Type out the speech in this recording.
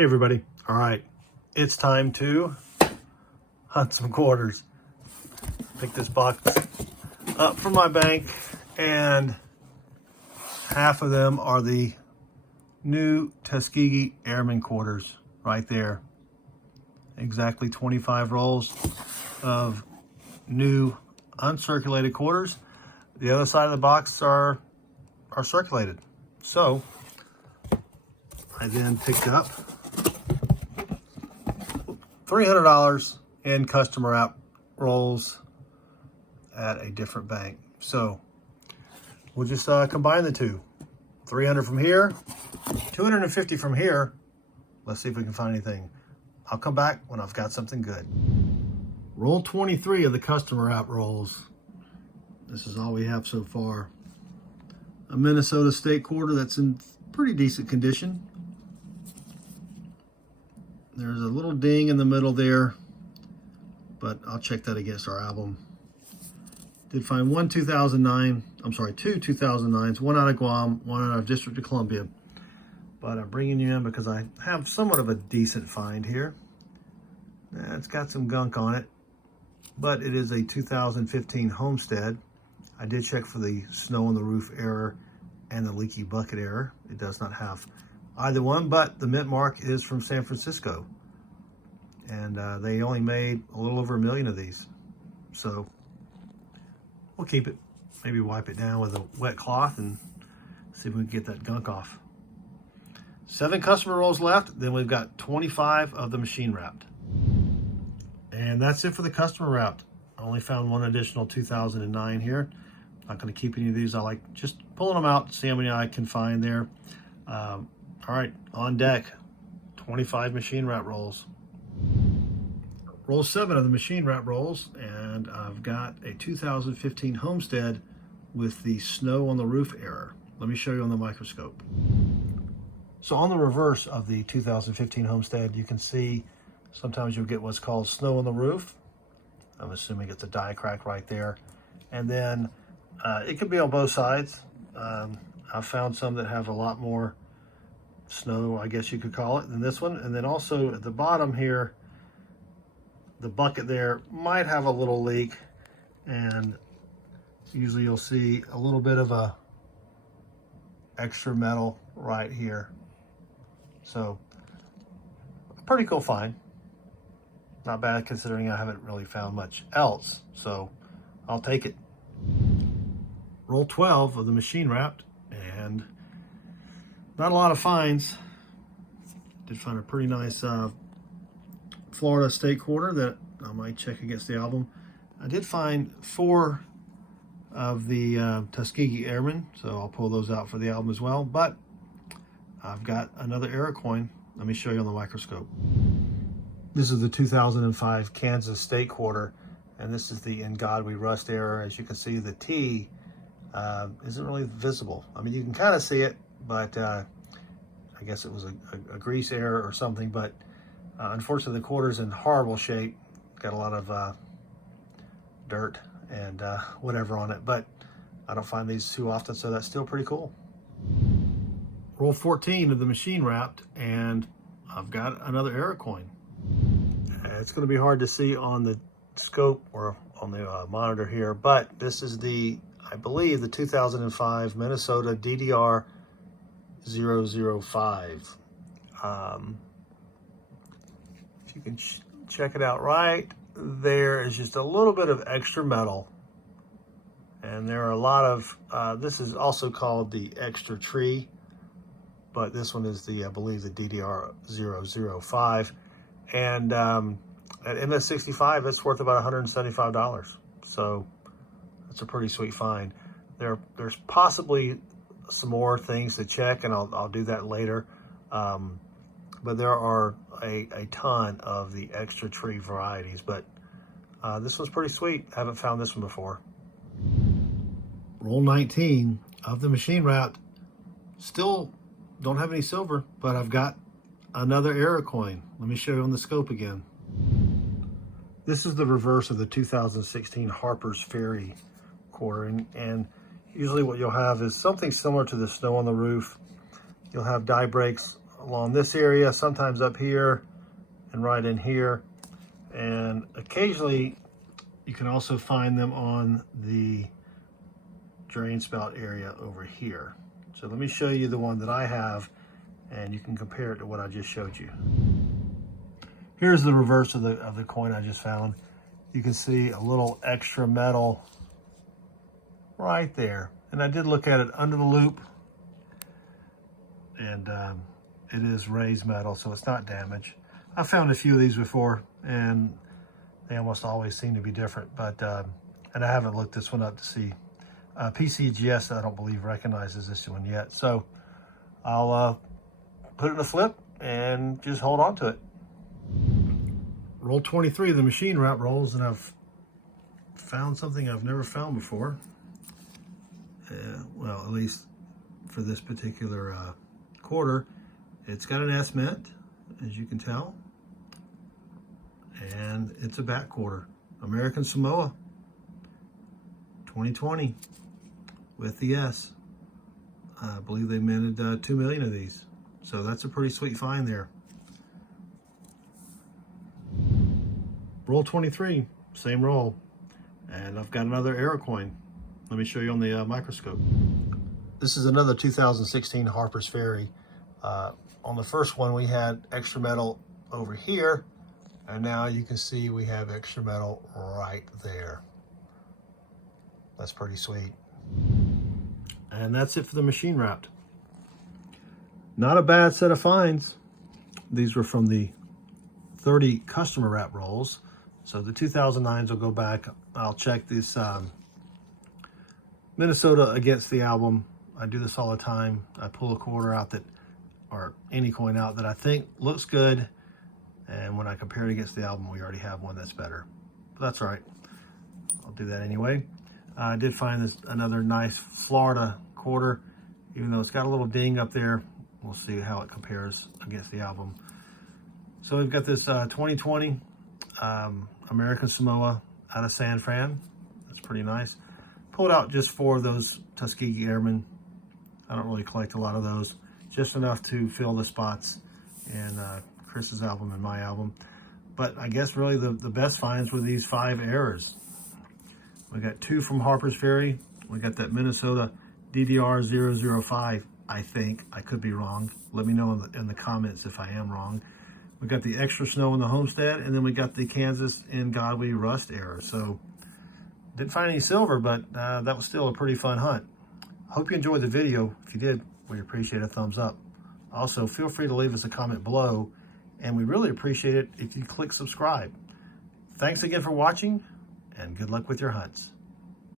Hey everybody. All right, it's time to hunt some quarters. Pick this box up from my bank, and half of them are the new Tuskegee Airman quarters right there. Exactly 25 rolls of new uncirculated quarters. The other side of the box are circulated. So I then picked up $300 in customer app rolls at a different bank. So we'll just combine the two. 300 from here, 250 from here. Let's see if we can find anything. I'll come back when I've got something good. Roll 23 of the customer app rolls. This is all we have so far. A Minnesota state quarter that's in pretty decent condition. There's a little ding in the middle there, but I'll check that against our album. Did find two 2009s, one out of Guam, one out of District of Columbia. But I'm bringing you in because I have somewhat of a decent find here. It's got some gunk on it, but it is a 2015 Homestead. I did check for the snow on the roof error and the leaky bucket error. It does not have either one, but the mint mark is from San Francisco. And they only made a little over 1 million of these. So we'll keep it. Maybe wipe it down with a wet cloth and see if we can get that gunk off. 7 customer rolls left. Then we've got 25 of the machine wrapped. And that's it for the customer wrapped. I only found one additional 2009 here. Not going to keep any of these. I like just pulling them out, see how many I can find there. All right, on deck, 25 machine wrap rolls. Roll 7 of the machine wrap rolls, and I've got a 2015 Homestead with the snow on the roof error. Let me show you on the microscope. So on the reverse of the 2015 Homestead, you can see sometimes you'll get what's called snow on the roof. I'm assuming it's a die crack right there. And then it can be on both sides. I've found some that have a lot more snow, I guess you could call it, than this one. And then also at the bottom here, the bucket there might have a little leak, and usually you'll see a little bit of a extra metal right here. So pretty cool find. Not bad considering I haven't really found much else, so I'll take it. Roll 12 of the machine wrapped, and not a lot of finds. Did find a pretty nice Florida state quarter that I might check against the album. I did find 4 of the Tuskegee Airmen, so I'll pull those out for the album as well. But I've got another error coin. Let me show you on the microscope. This is the 2005 Kansas state quarter, and this is the In God We Rust error. As you can see, the T isn't really visible. I mean, you can kind of see it, but I guess it was a grease error or something. But unfortunately, the quarter's in horrible shape. Got a lot of dirt and whatever on it, but I don't find these too often, so that's still pretty cool. Roll 14 of the machine wrapped, and I've got another error coin. It's going to be hard to see on the scope or on the monitor here, but this is I believe the 2005 Minnesota DDR 005. If you can check it out right, there is just a little bit of extra metal. And there are a lot of, this is also called the extra tree, but this one is I believe the DDR 005. And at MS65, it's worth about $175. So that's a pretty sweet find. There's possibly some more things to check, and I'll do that later. But there are a ton of the extra tree varieties, but this one's pretty sweet. I haven't found this one before. Roll 19 of the machine wrapped. Still don't have any silver, but I've got another error coin. Let me show you on the scope again. This is the reverse of the 2016 Harper's Ferry quarter, and usually what you'll have is something similar to the snow on the roof. You'll have die breaks along this area, sometimes up here and right in here. And occasionally you can also find them on the drain spout area over here. So let me show you the one that I have, and you can compare it to what I just showed you. Here's the reverse of the coin I just found. You can see a little extra metal right there. And I did look at it under the loop, and it is raised metal, so it's not damaged. I found a few of these before, and they almost always seem to be different, but and I haven't looked this one up to see. PCGS, I don't believe, recognizes this one yet, so I'll put it in a flip and just hold on to it. Roll 23 of the machine wrap rolls, and I've found something I've never found before. Well, at least for this particular quarter. It's got an S mint, as you can tell, and it's a back quarter. American Samoa 2020 with the S. I believe they minted 2 million of these, so that's a pretty sweet find there. Roll 23, same roll, and I've got another arrow coin. Let me show you on the microscope. This is another 2016 Harper's Ferry. On the first one, we had extra metal over here, and now you can see we have extra metal right there. That's pretty sweet. And that's it for the machine wrapped. Not a bad set of finds. These were from the 30 customer wrap rolls. So the 2009s will go back. I'll check this Minnesota against the album. I do this all the time. I pull a quarter out that, or any coin out that I think looks good, and when I compare it against the album, we already have one that's better. But that's all right. I'll do that anyway. I did find this another nice Florida quarter, even though it's got a little ding up there. We'll see how it compares against the album. So we've got this 2020 American Samoa out of San Fran. That's pretty nice. Pulled out just 4 of those Tuskegee Airmen. I don't really collect a lot of those. Just enough to fill the spots in Chris's album and my album. But I guess really the best finds were these 5 errors. We got 2 from Harper's Ferry. We got that Minnesota DDR005, I think. I could be wrong. Let me know in the comments if I am wrong. We got the extra snow in the Homestead, and then we got the Kansas and Godwee Rust error. So didn't find any silver, but that was still a pretty fun hunt. Hope you enjoyed the video. If you did, we appreciate a thumbs up. Also, feel free to leave us a comment below, and we really appreciate it if you click subscribe. Thanks again for watching, and good luck with your hunts.